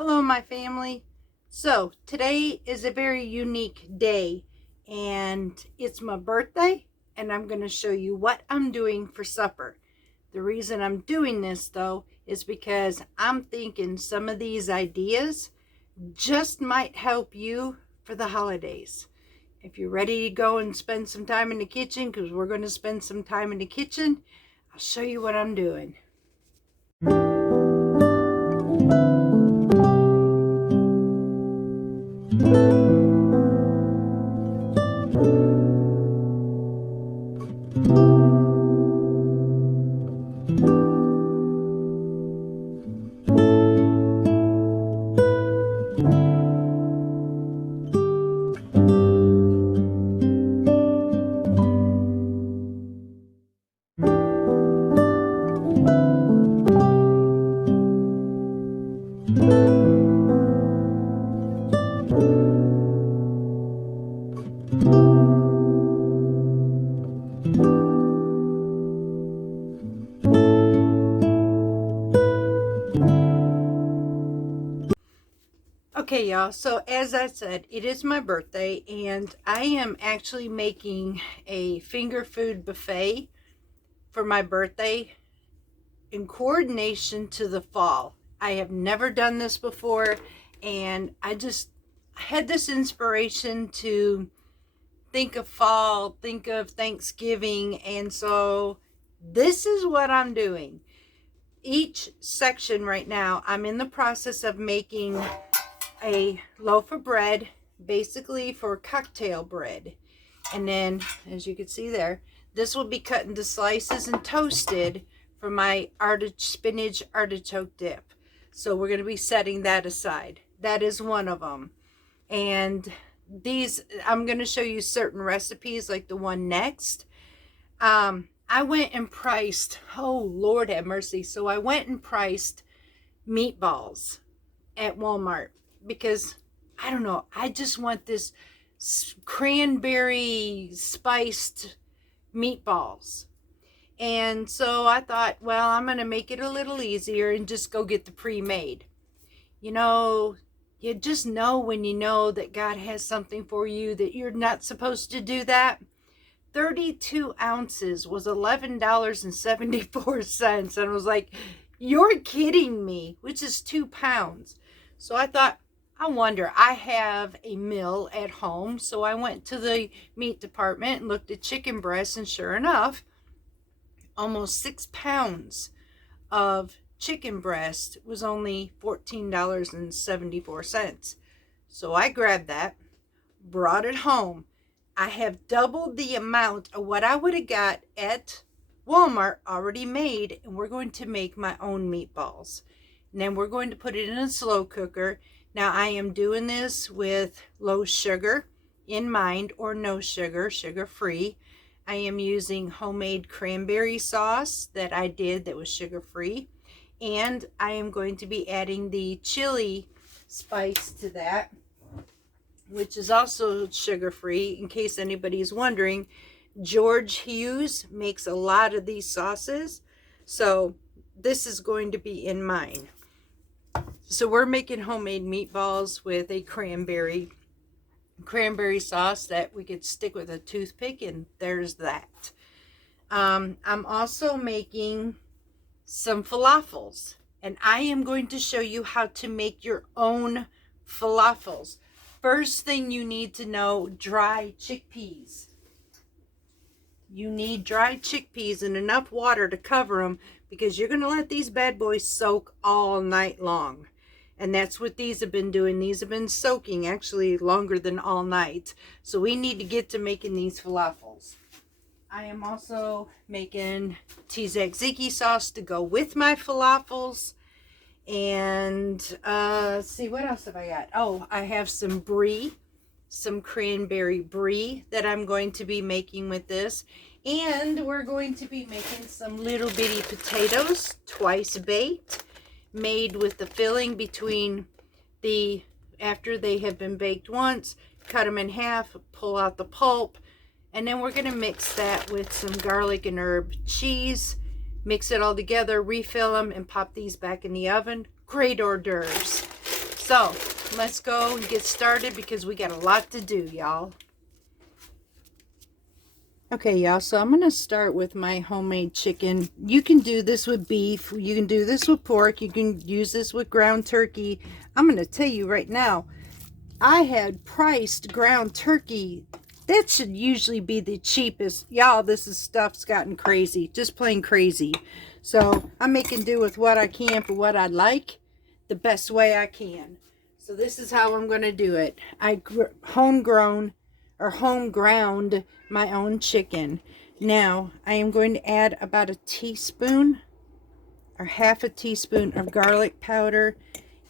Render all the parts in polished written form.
Hello, my family. So, today is a very unique day, and it's my birthday, and I'm going to show you what I'm doing for supper. The reason I'm doing this, though, is because I'm thinking some of these ideas just might help you for the holidays. If you're ready to go and spend some time in the kitchen, because we're going to spend some time in the kitchen, I'll show you what I'm doing. Okay, y'all, so as I said, it is my birthday, and I am actually making a finger food buffet for my birthday in coordination to the fall. I have never done this before, and I just had this inspiration to think of fall, think of Thanksgiving, and so this is what I'm doing. Each section right now, I'm in the process of making a loaf of bread, basically for cocktail bread. And then, as you can see there, this will be cut into slices and toasted for my spinach artichoke dip. So we're going to be setting that aside. That is one of them. And these, I'm going to show you certain recipes like the one next. I went and priced, oh Lord have mercy. So I went and priced meatballs at Walmart, because I don't know, I just want this cranberry spiced meatballs. And so I thought, well, I'm going to make it a little easier and just go get the pre-made. You know, you just know when you know that God has something for you that you're not supposed to do that. 32 ounces was $11.74. And I was like, you're kidding me, which is 2 pounds. So I thought, I wonder, I have a mill at home. So I went to the meat department and looked at chicken breasts, and sure enough, almost 6 pounds of chicken breast was only $14.74. So I grabbed that, brought it home. I have doubled the amount of what I would have got at Walmart already made, and we're going to make my own meatballs. And then we're going to put it in a slow cooker. Now I am doing this with low sugar in mind, or no sugar, sugar-free. I am using homemade cranberry sauce that I did that was sugar-free. And I am going to be adding the chili spice to that, which is also sugar-free. In case anybody's wondering, George Hughes makes a lot of these sauces. So this is going to be in mine. So we're making homemade meatballs with a cranberry sauce that we could stick with a toothpick, and there's that. I'm also making some falafels, and I am going to show you how to make your own falafels. First thing you need to know, dry chickpeas. You need dry chickpeas and enough water to cover them, because you're going to let these bad boys soak all night long. And that's what these have been doing. These have been soaking actually longer than all night. So we need to get to making these falafels. I am also making tzatziki sauce to go with my falafels. And see, what else have I got? Oh, I have some brie, some cranberry brie that I'm going to be making with this. And we're going to be making some little bitty potatoes, twice baked, made with the filling between the, after they have been baked once, cut them in half, pull out the pulp, and then we're going to mix that with some garlic and herb cheese, mix it all together, refill them, and pop these back in the oven. Great hors d'oeuvres. So let's go and get started because we got a lot to do, y'all. Okay, y'all, so I'm going to start with my homemade chicken. You can do this with beef. You can do this with pork. You can use this with ground turkey. I'm going to tell you right now, I had priced ground turkey. That should usually be the cheapest. Y'all, stuff's gotten crazy. Just plain crazy. So I'm making do with what I can for what I like the best way I can. So this is how I'm going to do it. I home ground my own chicken. Now I am going to add about a teaspoon or half a teaspoon of garlic powder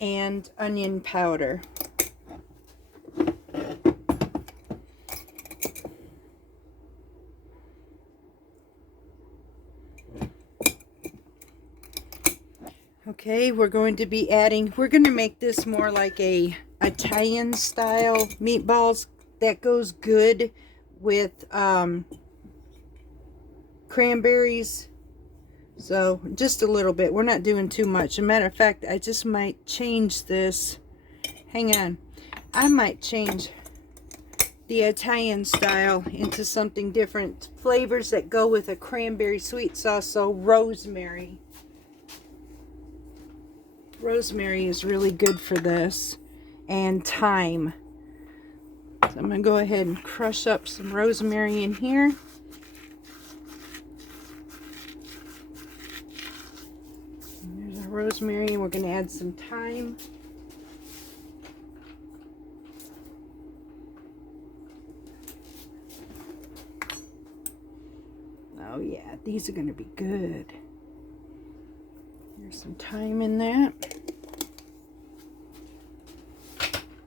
and onion powder. Okay, we're going to make this more like a Italian style meatballs that goes good with cranberries. So just a little bit. We're not doing too much. As a matter of fact, I just might change this. Hang on. I might change the Italian style into something different. Flavors that go with a cranberry sweet sauce. So rosemary. Rosemary is really good for this. And thyme. So I'm going to go ahead and crush up some rosemary in here. And there's our rosemary. We're going to add some thyme. Oh yeah, these are going to be good. There's some thyme in that.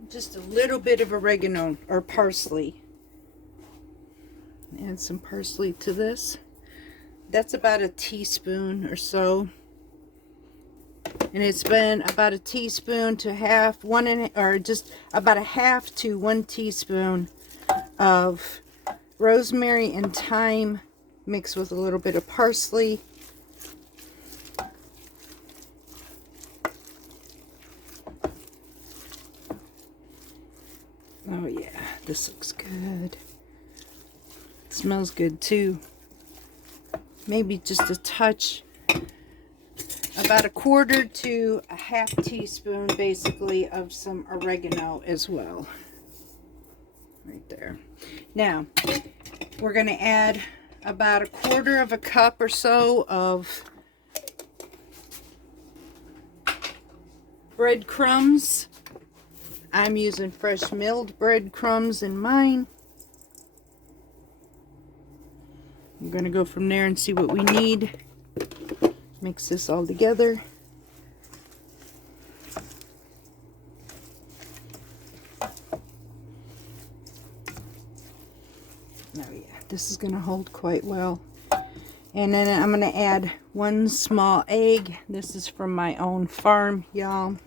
Just a little bit of oregano or parsley. Add some parsley to this. That's about a teaspoon or so. And it's been about a teaspoon to half, just about a half to 1 teaspoon of rosemary and thyme mixed with a little bit of parsley. Oh yeah, this looks good. It smells good too. Maybe just a touch, about a quarter to a half teaspoon basically of some oregano as well. Right there. Now, we're going to add about a quarter of a cup or so of breadcrumbs. I'm using fresh milled breadcrumbs in mine. I'm going to go from there and see what we need. Mix this all together. Oh yeah, this is going to hold quite well. And then I'm going to add 1 small egg. This is from my own farm, y'all.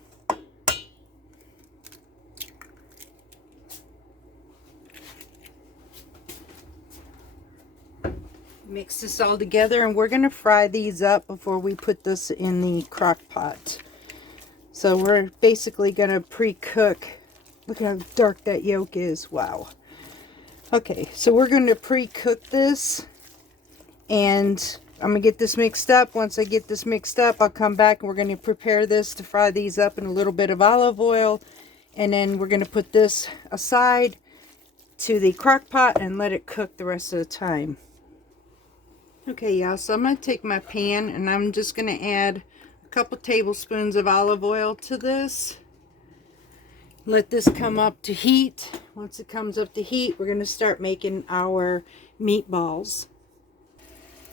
Mix this all together, and we're going to fry these up before we put this in the crock pot. So we're basically going to pre-cook. Look how dark that yolk is. Wow. Okay, so we're going to pre-cook this, and I'm going to get this mixed up. Once I get this mixed up, I'll come back and we're going to prepare this to fry these up in a little bit of olive oil, and then we're going to put this aside to the crock pot and let it cook the rest of the time. Okay, y'all, so I'm going to take my pan and I'm just going to add a couple tablespoons of olive oil to this. Let this come up to heat. Once it comes up to heat, we're going to start making our meatballs.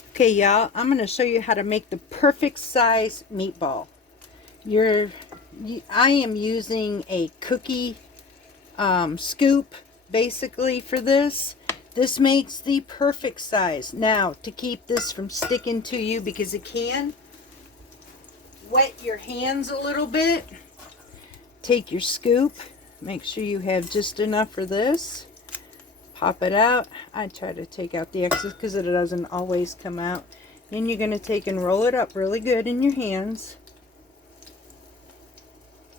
Okay, y'all, I'm going to show you how to make the perfect size meatball. I am using a cookie scoop basically for this. This makes the perfect size. Now, to keep this from sticking to you, because it can wet your hands a little bit, take your scoop. Make sure you have just enough for this. Pop it out. I try to take out the excess because it doesn't always come out. Then you're going to take and roll it up really good in your hands.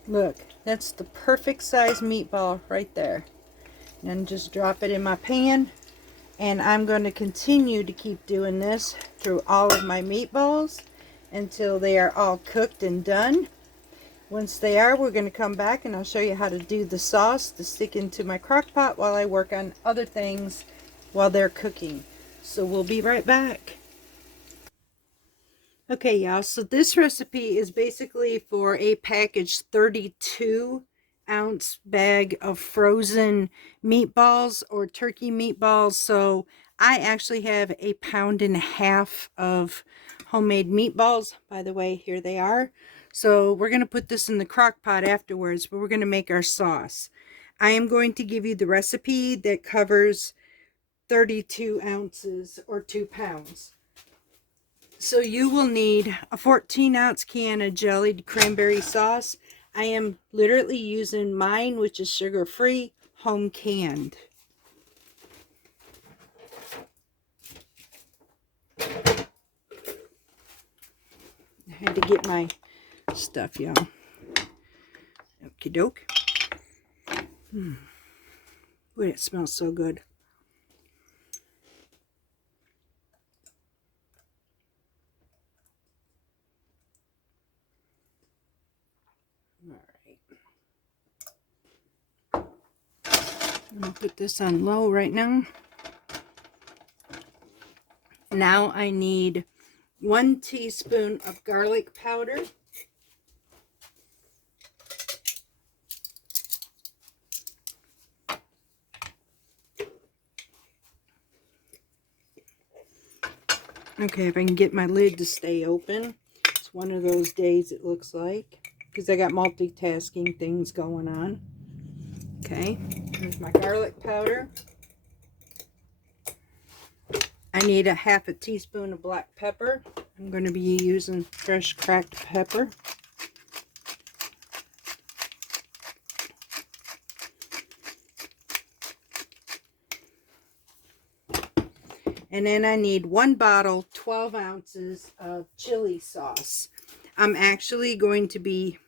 Look, that's the perfect size meatball right there. And just drop it in my pan. And I'm going to continue to keep doing this through all of my meatballs until they are all cooked and done. Once they are, we're going to come back and I'll show you how to do the sauce to stick into my crock pot while I work on other things while they're cooking. So we'll be right back. Okay, y'all, so this recipe is basically for a packaged 32-ounce bag of frozen meatballs or turkey meatballs. So I actually have 1.5 pounds of homemade meatballs. By the way, here they are. So we're going to put this in the crock pot afterwards, but we're going to make our sauce. I am going to give you the recipe that covers 32 ounces or 2 pounds. So you will need a 14-ounce can of jellied cranberry sauce. I am literally using mine, which is sugar-free, home canned. I had to get my stuff, y'all. Okie doke. Boy, it smells so good. I'm going to put this on low right now. Now I need 1 teaspoon of garlic powder. Okay, if I can get my lid to stay open. It's one of those days it looks like, because I got multitasking things going on. Okay, here's my garlic powder. I need a 1/2 teaspoon of black pepper. I'm going to be using fresh cracked pepper. And then I need 1 bottle, 12 ounces of chili sauce. I'm actually going to be,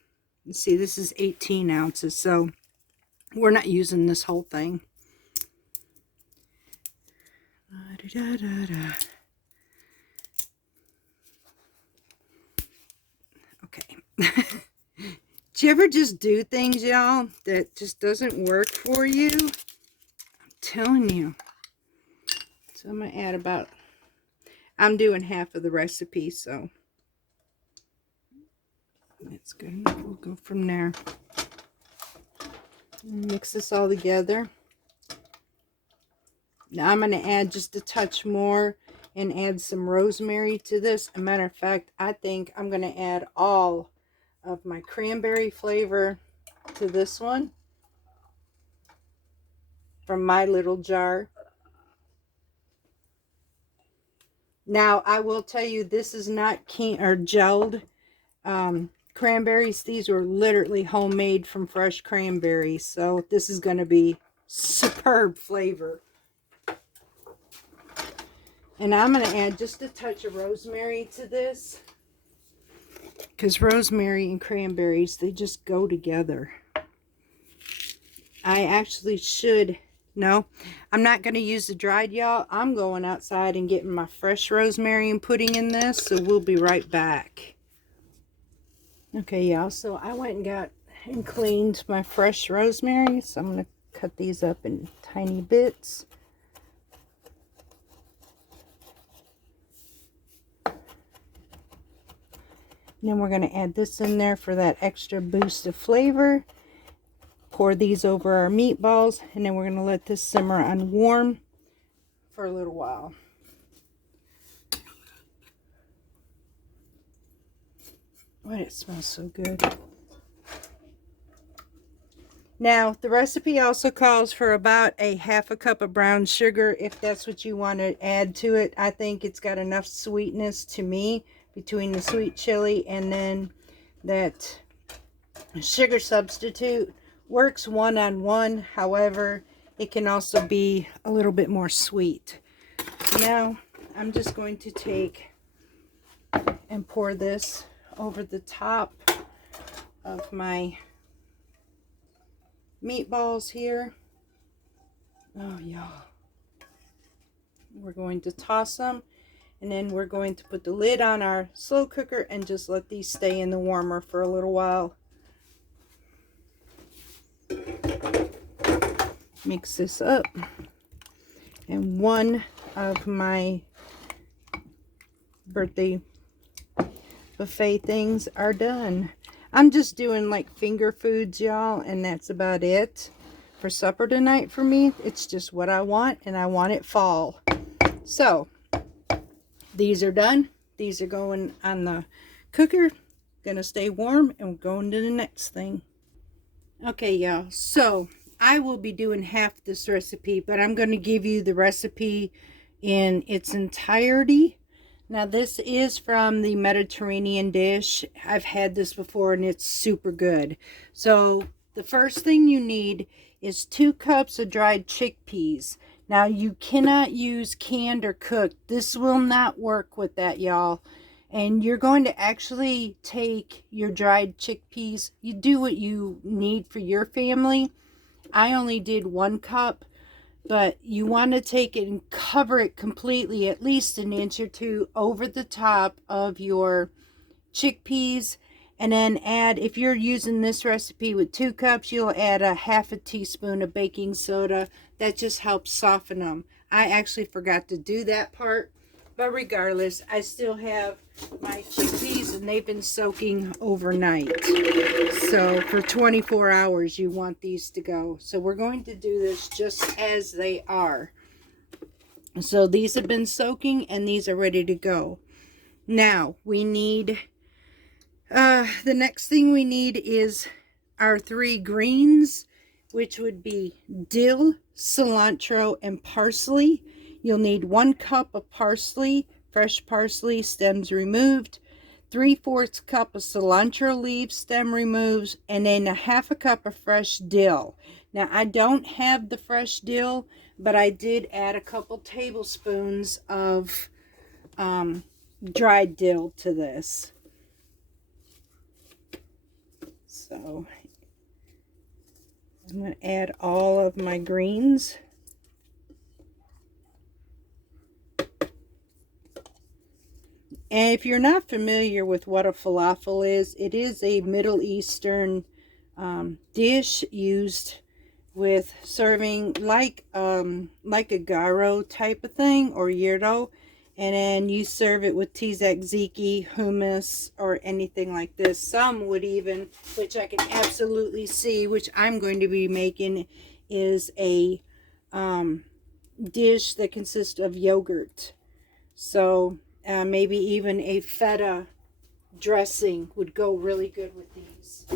let's see, this is 18 ounces, so we're not using this whole thing. Okay. Do you ever just do things, y'all, that just doesn't work for you? I'm telling you. So I'm going to add about, I'm doing half of the recipe, so that's good. We'll go from there. Mix this all together. Now I'm going to add just a touch more and add some rosemary to this. As a matter of fact, I think I'm going to add all of my cranberry flavor to this one from my little jar. Now, I will tell you, this is not gelled cranberries. These were literally homemade from fresh cranberries. So this is going to be superb flavor. And I'm going to add just a touch of rosemary to this, because rosemary and cranberries, they just go together. I actually should... No, I'm not going to use the dried, y'all. I'm going outside and getting my fresh rosemary and putting in this, so we'll be right back. Okay, y'all, so I went and got and cleaned my fresh rosemary, so I'm going to cut these up in tiny bits. And then we're going to add this in there for that extra boost of flavor. Pour these over our meatballs, and then we're going to let this simmer on warm for a little while. Oh, it smells so good. Now, the recipe also calls for about a 1/2 cup of brown sugar, if that's what you want to add to it. I think it's got enough sweetness to me between the sweet chili and then that sugar substitute. Works one-on-one. However, it can also be a little bit more sweet. Now, I'm just going to take and pour this over the top of my meatballs here. Oh, y'all. We're going to toss them, and then we're going to put the lid on our slow cooker and just let these stay in the warmer for a little while. Mix this up, and one of my birthday buffet things are done. I'm just doing like finger foods, y'all, and that's about it for supper tonight for me. It's just what I want, and I want it fall. So these are done. These are going on the cooker, gonna stay warm, and we're going to the next thing. Okay, y'all, so I will be doing half this recipe, but I'm going to give you the recipe in its entirety. Now, this is from the Mediterranean dish. I've had this before, and it's super good. So the first thing you need is 2 cups of dried chickpeas. Now, you cannot use canned or cooked. This will not work with that, y'all. And you're going to actually take your dried chickpeas. You do what you need for your family. I only did 1 cup, but you want to take it and cover it completely, at least an inch or 2 over the top of your chickpeas. And then add, if you're using this recipe with 2 cups, you'll add a half a teaspoon of baking soda. That just helps soften them. I actually forgot to do that part, but regardless, I still have my chickpeas, and they've been soaking overnight. So for 24 hours, you want these to go. So we're going to do this just as they are. So these have been soaking, and these are ready to go. Now we need, the next thing we need is our 3 greens, which would be dill, cilantro, and parsley. You'll need 1 cup of parsley, fresh parsley, stems removed, 3/4 cup of cilantro leaves, stem removed, and then a half a cup of fresh dill. Now, I don't have the fresh dill, but I did add a couple tablespoons of dried dill to this. So I'm going to add all of my greens. And if you're not familiar with what a falafel is, it is a Middle Eastern dish used with serving like a gyro type of thing, or gyro, and then you serve it with tzatziki, hummus, or anything like this. Some would even, which I can absolutely see, which I'm going to be making, is a dish that consists of yogurt. So maybe even a feta dressing would go really good with these.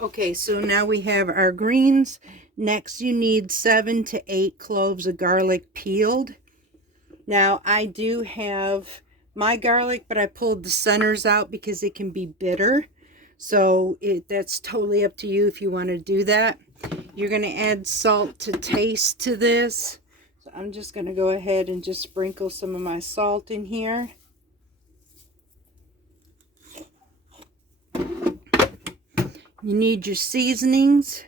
Okay, so now we have our greens. Next, you need 7 to 8 cloves of garlic peeled. Now, I do have my garlic, but I pulled the centers out because it can be bitter. So that's totally up to you if you want to do that. You're going to add salt to taste to this. So I'm just going to go ahead and just sprinkle some of my salt in here. You need your seasonings.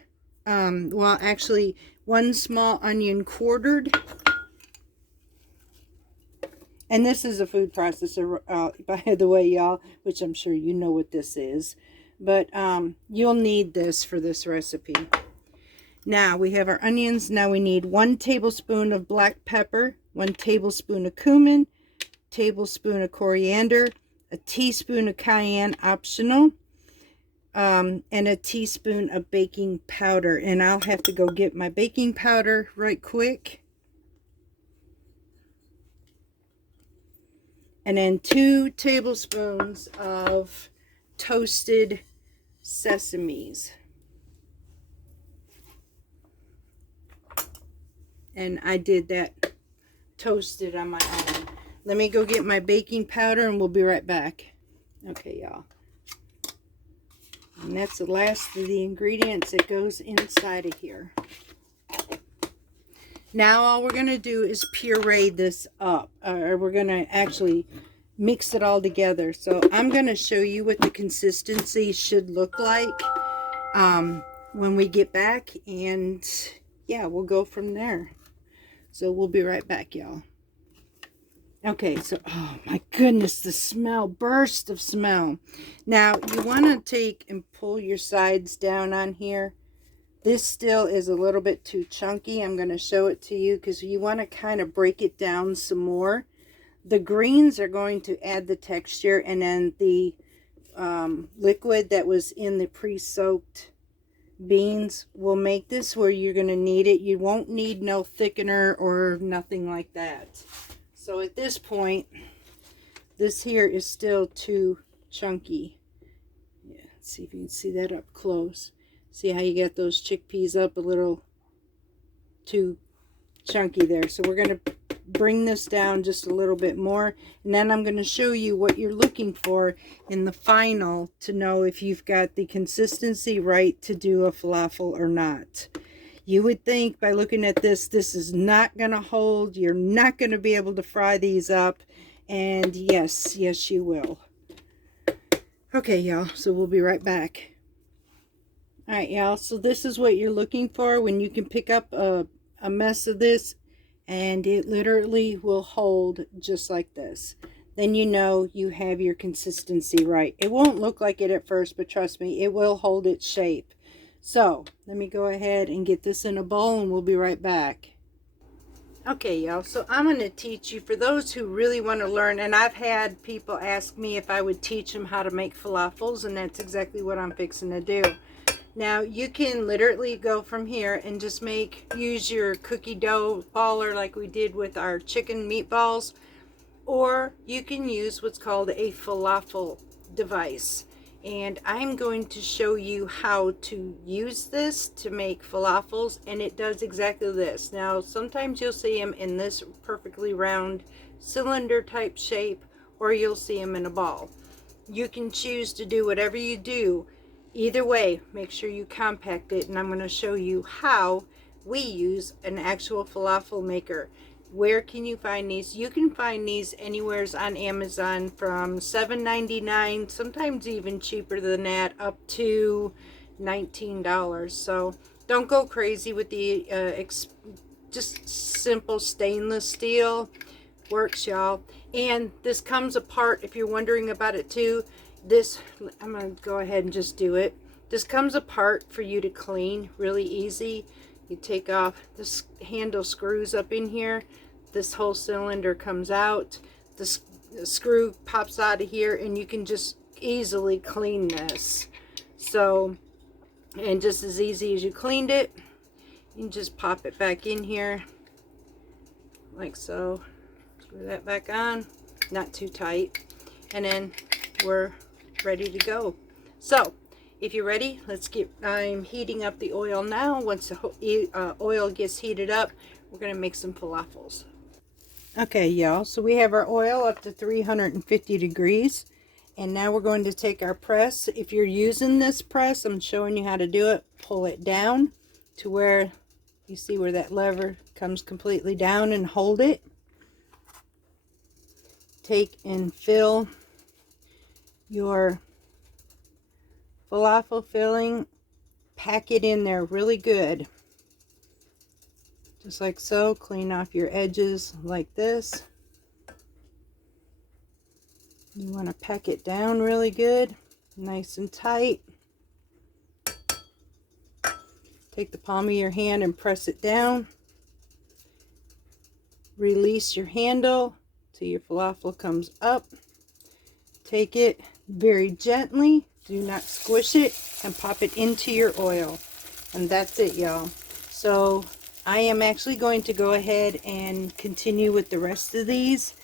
Well, actually, 1 small onion quartered. And this is a food processor, by the way, y'all, which I'm sure you know what this is. But you'll need this for this recipe. Now, we have our onions. Now we need 1 tablespoon of black pepper, 1 tablespoon of cumin, tablespoon of coriander, a teaspoon of cayenne, optional, and a teaspoon of baking powder. And I'll have to go get my baking powder right quick. And then 2 tablespoons of toasted sesames. And I did that toasted on my own. Let me go get my baking powder and we'll be right back. Okay, y'all. And that's the last of the ingredients that goes inside of here. Now all we're going to do is puree this up. Or we're going to actually mix it all together. So I'm going to show you what the consistency should look like. when we get back, and yeah, we'll go from there. So we'll be right back, y'all. Okay, so, oh my goodness, the smell, burst of smell. Now, you want to take and pull your sides down on here. This still is a little bit too chunky. I'm going to show it to you because you want to kind of break it down some more. The greens are going to add the texture, and then the liquid that was in the pre-soaked beans will make this where you're going to need it. You won't need no thickener or nothing like that. So at this point, this here is still too chunky. Yeah, let's see if you can see that up close. See how you get those chickpeas up a little too chunky there. So we're going to bring this down just a little bit more, and then I'm going to show you what you're looking for in the final to know if you've got the consistency right to do a falafel or not. You would think by looking at this, this is not going to hold. You're not going to be able to fry these up. And yes, you will. Okay, y'all. So we'll be right back. All right, y'all. So this is what you're looking for when you can pick up a mess of this, and it literally will hold just like this. Then you know you have your consistency right. It won't look like it at first, but trust me, it will hold its shape. So let me go ahead and get this in a bowl, and we'll be right back. Okay, y'all, so I'm going to teach you, for those who really want to learn, and I've had people ask me if I would teach them how to make falafels, and that's exactly what I'm fixing to do. Now, you can literally go from here and just use your cookie dough baller like we did with our chicken meatballs, or you can use what's called a falafel device. And I'm going to show you how to use this to make falafels, and it does exactly this. Now, sometimes you'll see them in this perfectly round cylinder type shape, or you'll see them in a ball. You can choose to do whatever you do. Either way, make sure you compact it, and I'm going to show you how we use an actual falafel maker. Where can you find these? You can find these anywhere on Amazon from $7.99, sometimes even cheaper than that, up to $19. So don't go crazy with the just simple stainless steel. Works, y'all. And this comes apart, if you're wondering about it too. This, I'm going to go ahead and just do it. This comes apart for you to clean really easy. You take off this handle, screws up in here. This whole cylinder comes out. The screw pops out of here, and you can just easily clean this. So, and just as easy as you cleaned it, you can just pop it back in here like so. Screw that back on, not too tight, and then we're ready to go. So if you're ready, I'm heating up the oil now. Once the oil gets heated up, we're going to make some falafels. Okay, y'all, so we have our oil up to 350 degrees, and now we're going to take our press. If you're using this press, I'm showing you how to do it. Pull it down to where you see where that lever comes completely down, and hold it. Take and fill your falafel filling. Pack it in there really good. Just like so. Clean off your edges like this. You want to pack it down really good, nice and tight. Take the palm of your hand and press it down. Release your handle till your falafel comes up. Take it very gently, do not squish it, and pop it into your oil. And that's it, y'all. So I am actually going to go ahead and continue with the rest of these,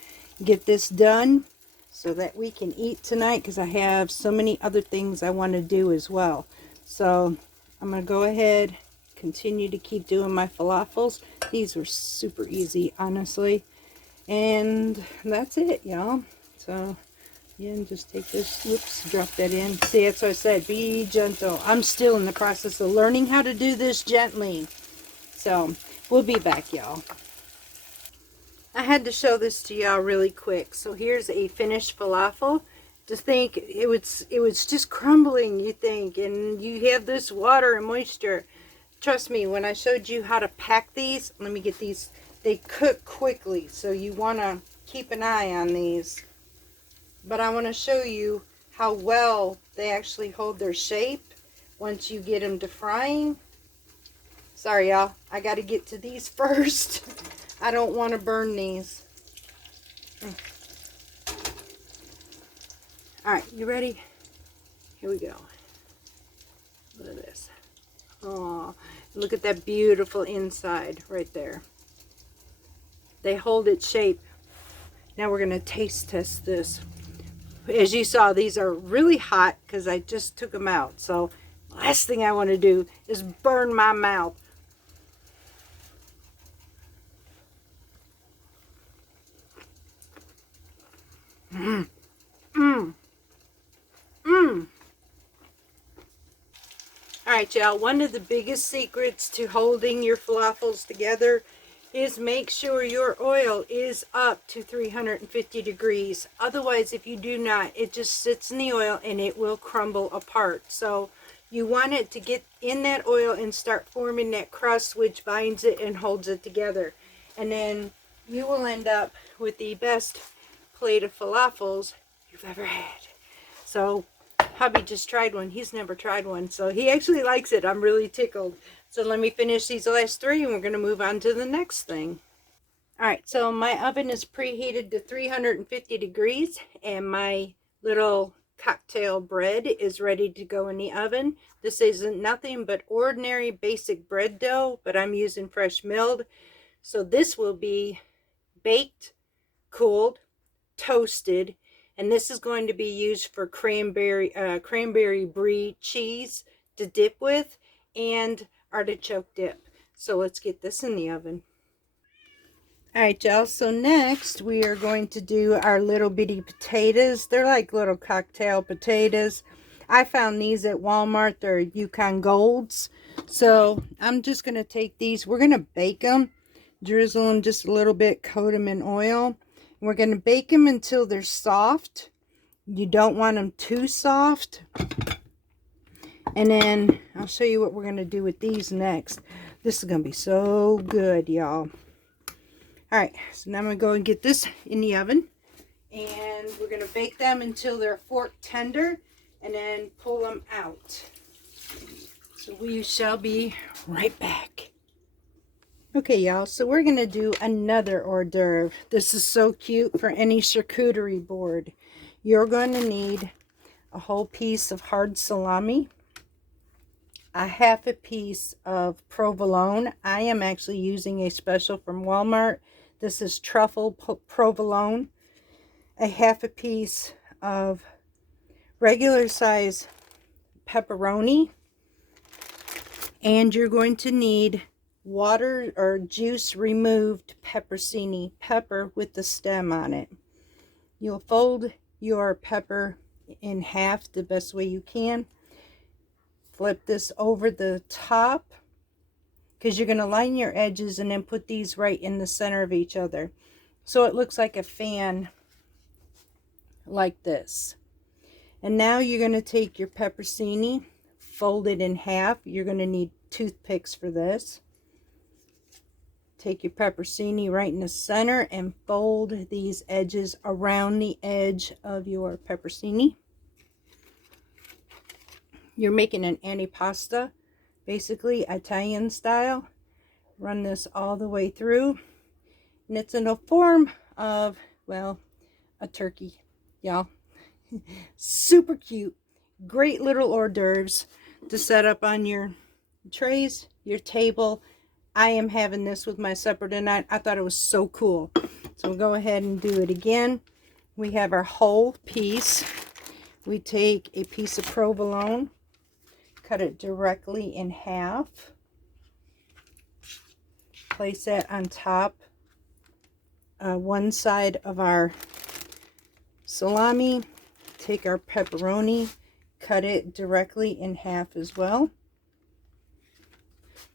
get this done so that we can eat tonight, because I have so many other things I want to do as well. So I'm going to go ahead, continue to keep doing my falafels. These were super easy, honestly. And that's it, y'all. So again, just take this, whoops, drop that in. See, that's what I said, be gentle. I'm still in the process of learning how to do this gently. So we'll be back, y'all. I had to show this to y'all really quick. So here's a finished falafel. to think it was just crumbling, you think, and you have this water and moisture. Trust me, when I showed you how to pack these, let me get these, they cook quickly, so you want to keep an eye on these. But I want to show you how well they actually hold their shape once you get them to frying. Sorry, y'all, I got to get to these first. I don't want to burn these. Alright, you ready? Here we go. Look at this. Oh, look at that beautiful inside right there. They hold its shape. Now we're going to taste test this. As you saw, these are really hot because I just took them out. So last thing I want to do is burn my mouth. Mmm. Mmm. Mmm. Alright, y'all, one of the biggest secrets to holding your falafels together is make sure your oil is up to 350 degrees. Otherwise, if you do not, it just sits in the oil and it will crumble apart. So you want it to get in that oil and start forming that crust, which binds it and holds it together. And then you will end up with the best plate of falafels you've ever had. So hubby just tried one. He's never tried one, so he actually likes it. I'm really tickled. So let me finish these last three and we're going to move on to the next thing. Alright, so my oven is preheated to 350 degrees and my little cocktail bread is ready to go in the oven. This isn't nothing but ordinary basic bread dough, but I'm using fresh milled. So this will be baked, cooled, toasted, and this is going to be used for cranberry brie cheese to dip with and artichoke dip. So let's get this in the oven. Alright, y'all, so next we are going to do our little bitty potatoes. They're like little cocktail potatoes. I found these at Walmart. They're Yukon Golds. So I'm just going to take these. We're going to bake them, drizzle them just a little bit, coat them in oil. We're going to bake them until they're soft. You don't want them too soft. And then I'll show you what we're going to do with these next. This is going to be so good, y'all. Alright, so now I'm going to go and get this in the oven. And we're going to bake them until they're fork tender. And then pull them out. So we shall be right back. Okay, y'all, so we're going to do another hors d'oeuvre. This is so cute for any charcuterie board. You're going to need a whole piece of hard salami, a half a piece of provolone. I am actually using a special from Walmart. This is truffle provolone. A half a piece of regular size pepperoni. And you're going to need water or juice removed pepperoncini, pepper with the stem on it. You'll fold your pepper in half the best way you can. Flip this over the top because you're going to line your edges and then put these right in the center of each other. So it looks like a fan like this. And now you're going to take your pepperoncini, fold it in half. You're going to need toothpicks for this. Take your pepperoncini right in the center and fold these edges around the edge of your pepperoncini. You're making an antipasta, basically Italian style. Run this all the way through. And it's in the form of, well, a turkey, y'all. Super cute. Great little hors d'oeuvres to set up on your trays, your table. I am having this with my supper tonight. I thought it was so cool. So we'll go ahead and do it again. We have our whole piece. We take a piece of provolone, cut it directly in half. Place that on top, one side of our salami. Take our pepperoni, cut it directly in half as well.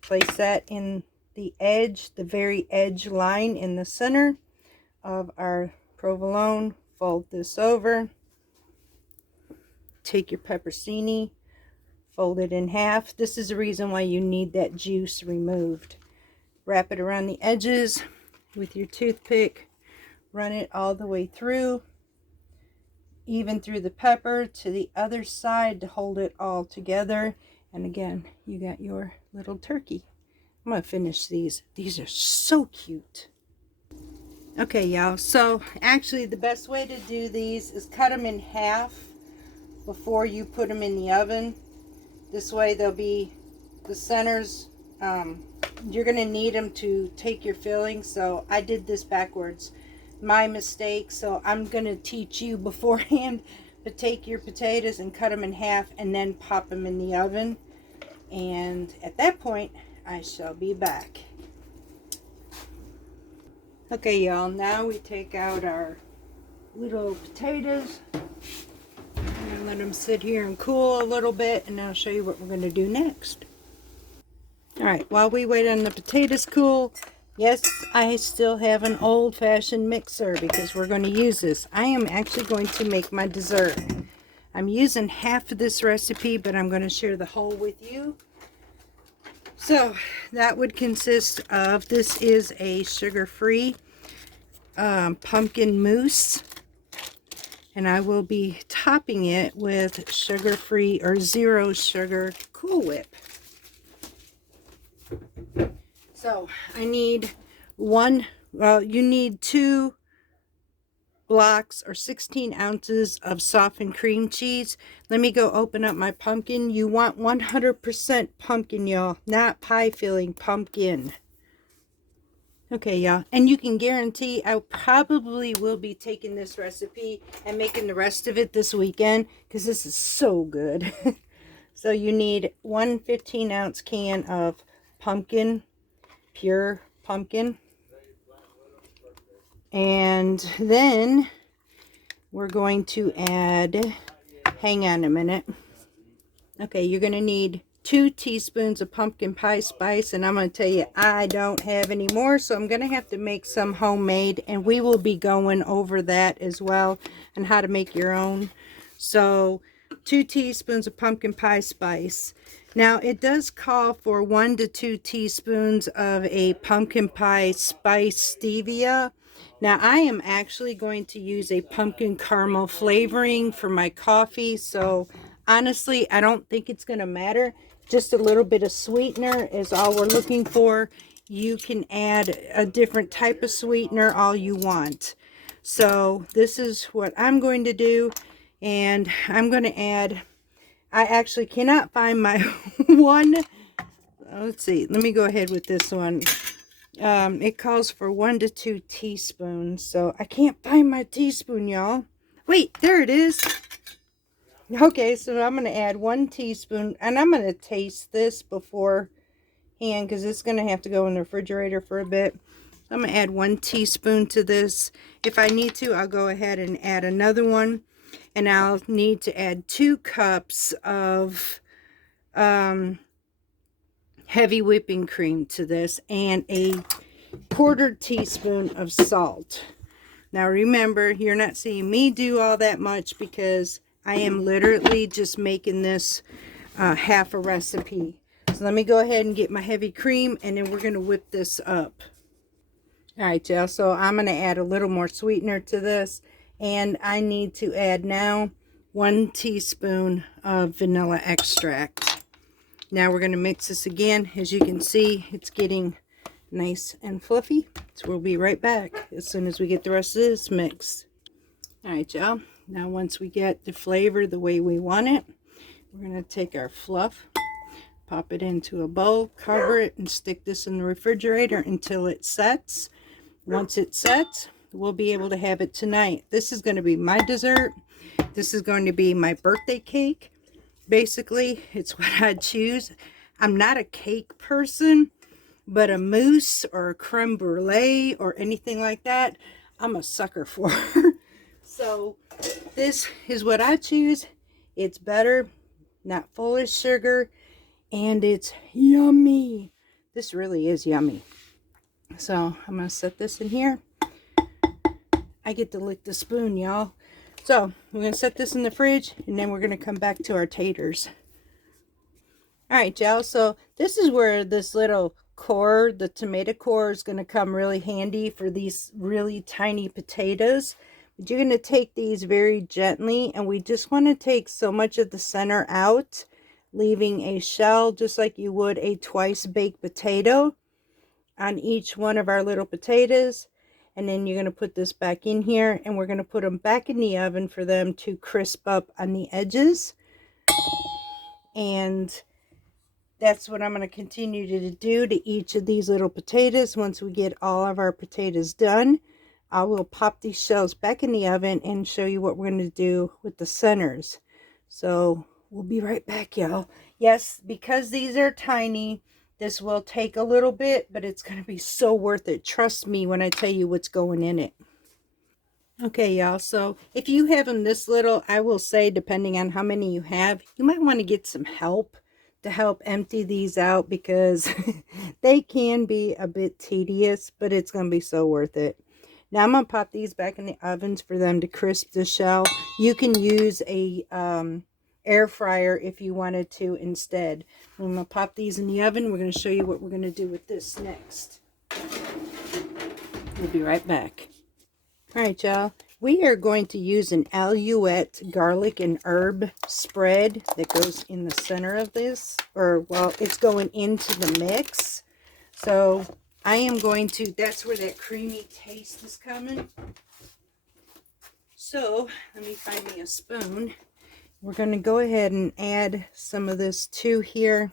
Place that in the edge, the very edge line in the center of our provolone. Fold this over. take your pepperoncini, fold it in half. This is the reason why you need that juice removed. Wrap it around the edges with your toothpick. Run it all the way through, even through the pepper to the other side to hold it all together. And again, you got your little turkey. I'm going to finish these. These are so cute. Okay, y'all. So actually the best way to do these is cut them in half before you put them in the oven. This way they'll be the centers. You're going to need them to take your filling. So I did this backwards. My mistake. So I'm going to teach you beforehand. But take your potatoes and cut them in half and then pop them in the oven. And at that point, I shall be back. Okay, y'all, now we take out our little potatoes. I'm going to let them sit here and cool a little bit, and I'll show you what we're going to do next. Alright, while we wait on the potatoes cool, yes, I still have an old-fashioned mixer because we're going to use this. I am actually going to make my dessert. I'm using half of this recipe, but I'm going to share the whole with you. So that would consist of, this is a sugar-free pumpkin mousse, and I will be topping it with sugar-free or zero sugar Cool Whip. So I need you need 2 blocks or 16 ounces of softened cream cheese. Let me go open up my pumpkin. You want 100% pumpkin, y'all, not pie filling, pumpkin. Okay, y'all, and you can guarantee I probably will be taking this recipe and making the rest of it this weekend because this is so good. So you need 1 15-ounce can of pumpkin, pure pumpkin. And then we're going to add, hang on a minute. Okay, you're going to need 2 teaspoons of pumpkin pie spice, and I'm going to tell you I don't have any more, so I'm going to have to make some homemade, and we will be going over that as well and how to make your own. So 2 teaspoons of pumpkin pie spice. Now it does call for 1 to 2 teaspoons of a pumpkin pie spice stevia. Now I am actually going to use a pumpkin caramel flavoring for my coffee, so honestly I don't think it's going to matter. Just a little bit of sweetener is all we're looking for. You can add a different type of sweetener all you want. So this is what I'm going to do, and I'm going to add, I actually cannot find my one. Let's see, let me go ahead with this one. It calls for 1 to 2 teaspoons, so I can't find my teaspoon, y'all. Wait, there it is. Okay, so I'm going to add 1 teaspoon, and I'm going to taste this beforehand because it's going to have to go in the refrigerator for a bit. I'm going to add 1 teaspoon to this. If I need to, I'll go ahead and add another one, and I'll need to add 2 cups of heavy whipping cream to this, and a 1/4 teaspoon of salt. Now remember, you're not seeing me do all that much because I am literally just making this half a recipe. So let me go ahead and get my heavy cream, and then we're going to whip this up. Alright, y'all, so I'm going to add a little more sweetener to this, and I need to add now 1 teaspoon of vanilla extract. Now we're going to mix this again. As you can see, it's getting nice and fluffy. So we'll be right back as soon as we get the rest of this mixed. Alright, y'all. Now once we get the flavor the way we want it, we're going to take our fluff, pop it into a bowl, cover it, and stick this in the refrigerator until it sets. Once it sets, we'll be able to have it tonight. This is going to be my dessert. This is going to be my birthday cake. Basically, it's what I choose. I'm not a cake person, but a mousse or a creme brulee or anything like that, I'm a sucker for. So this is what I choose. It's better, not full of sugar, and it's yummy. This really is yummy. So I'm going to set this in here. I get to lick the spoon, y'all. So we're going to set this in the fridge, and then we're going to come back to our taters. All right, y'all. So this is where this little core, the tomato core, is going to come really handy for these really tiny potatoes. But you're going to take these very gently, and we just want to take so much of the center out, leaving a shell just like you would a twice baked potato on each one of our little potatoes. And then you're going to put this back in here, and we're going to put them back in the oven for them to crisp up on the edges. And that's what I'm going to continue to do to each of these little potatoes. Once we get all of our potatoes done, I will pop these shells back in the oven and show you what we're going to do with the centers. So we'll be right back, y'all. Yes, because these are tiny, this will take a little bit, but it's going to be so worth it. Trust me when I tell you what's going in it. Okay, y'all, so if you have them this little, I will say, depending on how many you have, you might want to get some help to help empty these out, because they can be a bit tedious, but it's going to be so worth it. Now I'm going to pop these back in the ovens for them to crisp the shell. You can use a air fryer if you wanted to instead. I'm going to pop these in the oven. We're going to show you what we're going to do with this next. We'll be right back. All right, y'all. We are going to use an Alouette garlic and herb spread that goes in the center of this, or, well, it's going into the mix. So I am going to, that's where that creamy taste is coming. So let me find me a spoon. We're going to go ahead and add some of this to here,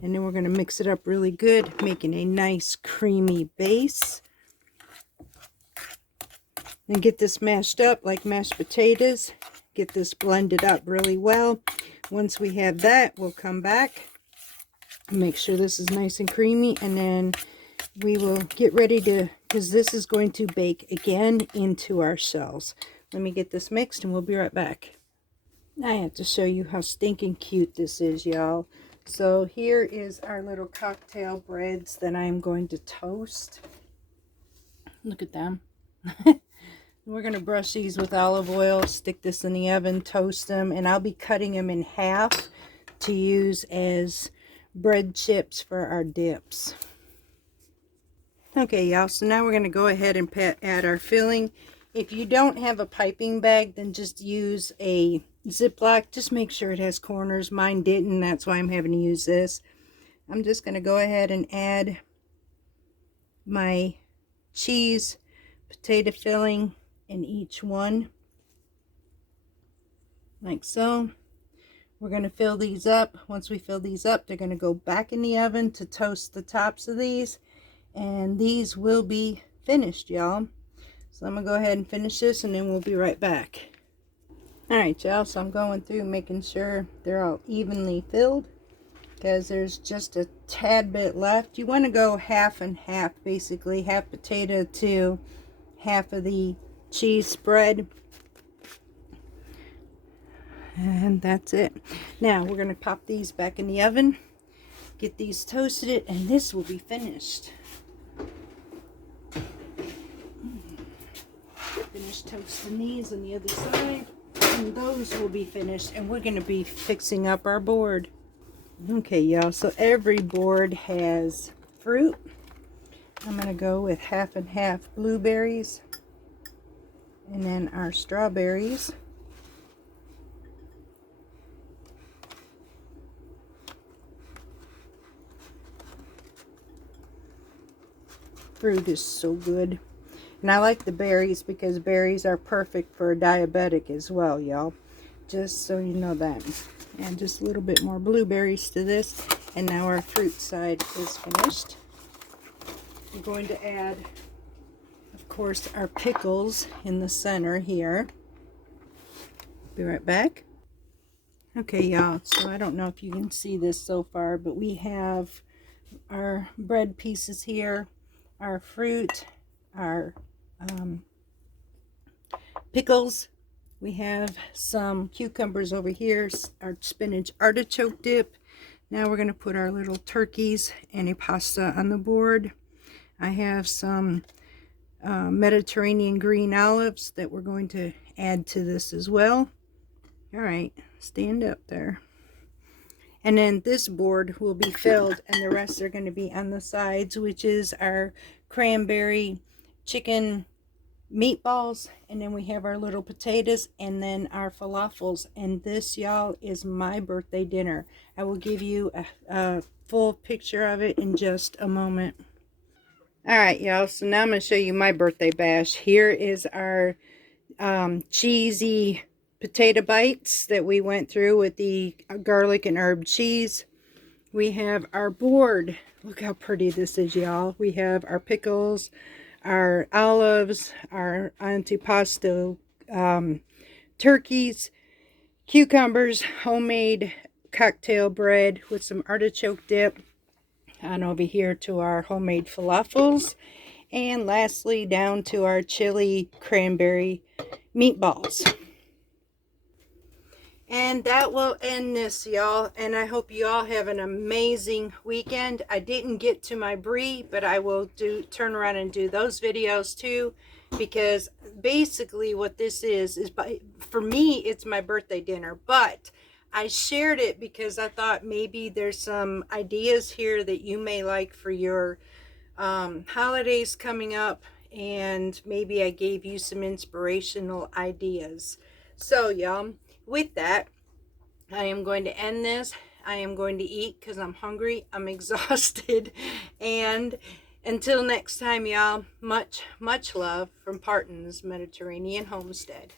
and then we're going to mix it up really good, making a nice creamy base. And get this mashed up like mashed potatoes. Get this blended up really well. Once we have that, we'll come back, make sure this is nice and creamy, and then we will get ready to, because this is going to bake again into our shells. Let me get this mixed and we'll be right back. I have to show you how stinking cute this is, y'all. So here is our little cocktail breads that I'm going to toast. Look at them. We're going to brush these with olive oil, stick this in the oven, toast them, and I'll be cutting them in half to use as bread chips for our dips. Okay, y'all, so now we're going to go ahead and add our filling. If you don't have a piping bag, then just use a Ziploc. Just make sure it has corners. Mine didn't, that's why I'm having to use this. I'm just going to go ahead and add my cheese potato filling in each one, like so. We're going to fill these up. Once we fill these up, they're going to go back in the oven to toast the tops of these, and these will be finished, y'all. So I'm going to go ahead and finish this, and then we'll be right back. All right, y'all, so I'm going through making sure they're all evenly filled, because there's just a tad bit left. You want to go half and half, basically half potato to half of the cheese spread, and that's it. Now we're going to pop these back in the oven, get these toasted, and this will be finished. Finish toasting these on the other side, and those will be finished, and we're going to be fixing up our board. Okay, y'all, so every board has fruit. I'm going to go with half and half blueberries, and then our strawberries. Fruit is so good. And I like the berries because berries are perfect for a diabetic as well, y'all. Just so you know that. And just a little bit more blueberries to this. And now our fruit side is finished. We're going to add, of course, our pickles in the center here. Be right back. Okay, y'all, so I don't know if you can see this so far, but we have our bread pieces here, our fruit, our pickles. We have some cucumbers over here, our spinach artichoke dip. Now we're going to put our little turkeys and a pasta on the board. I have some Mediterranean green olives that we're going to add to this as well. All right, stand up there. And then this board will be filled, and the rest are going to be on the sides, which is our cranberry chicken meatballs, and then we have our little potatoes, and then our falafels. And this, y'all, is my birthday dinner. I will give you a full picture of it in just a moment. All right, y'all, so now I'm going to show you my birthday bash. Here is our cheesy potato bites that we went through with the garlic and herb cheese. We have our board. Look how pretty this is, y'all. We have our pickles, our olives, our antipasto turkeys, cucumbers, homemade cocktail bread with some artichoke dip, on over here to our homemade falafels, and lastly down to our chili cranberry meatballs. And that will end this, y'all, and I hope you all have an amazing weekend. I didn't get to my brie, but I will turn around and do those videos too, because basically what this is for me, it's my birthday dinner, but I shared it because I thought maybe there's some ideas here that you may like for your holidays coming up, and maybe I gave you some inspirational ideas. So y'all, with that, I am going to end this. I am going to eat because I'm hungry, I'm exhausted, and until next time, y'all, much love from Parton's Mediterranean Homestead.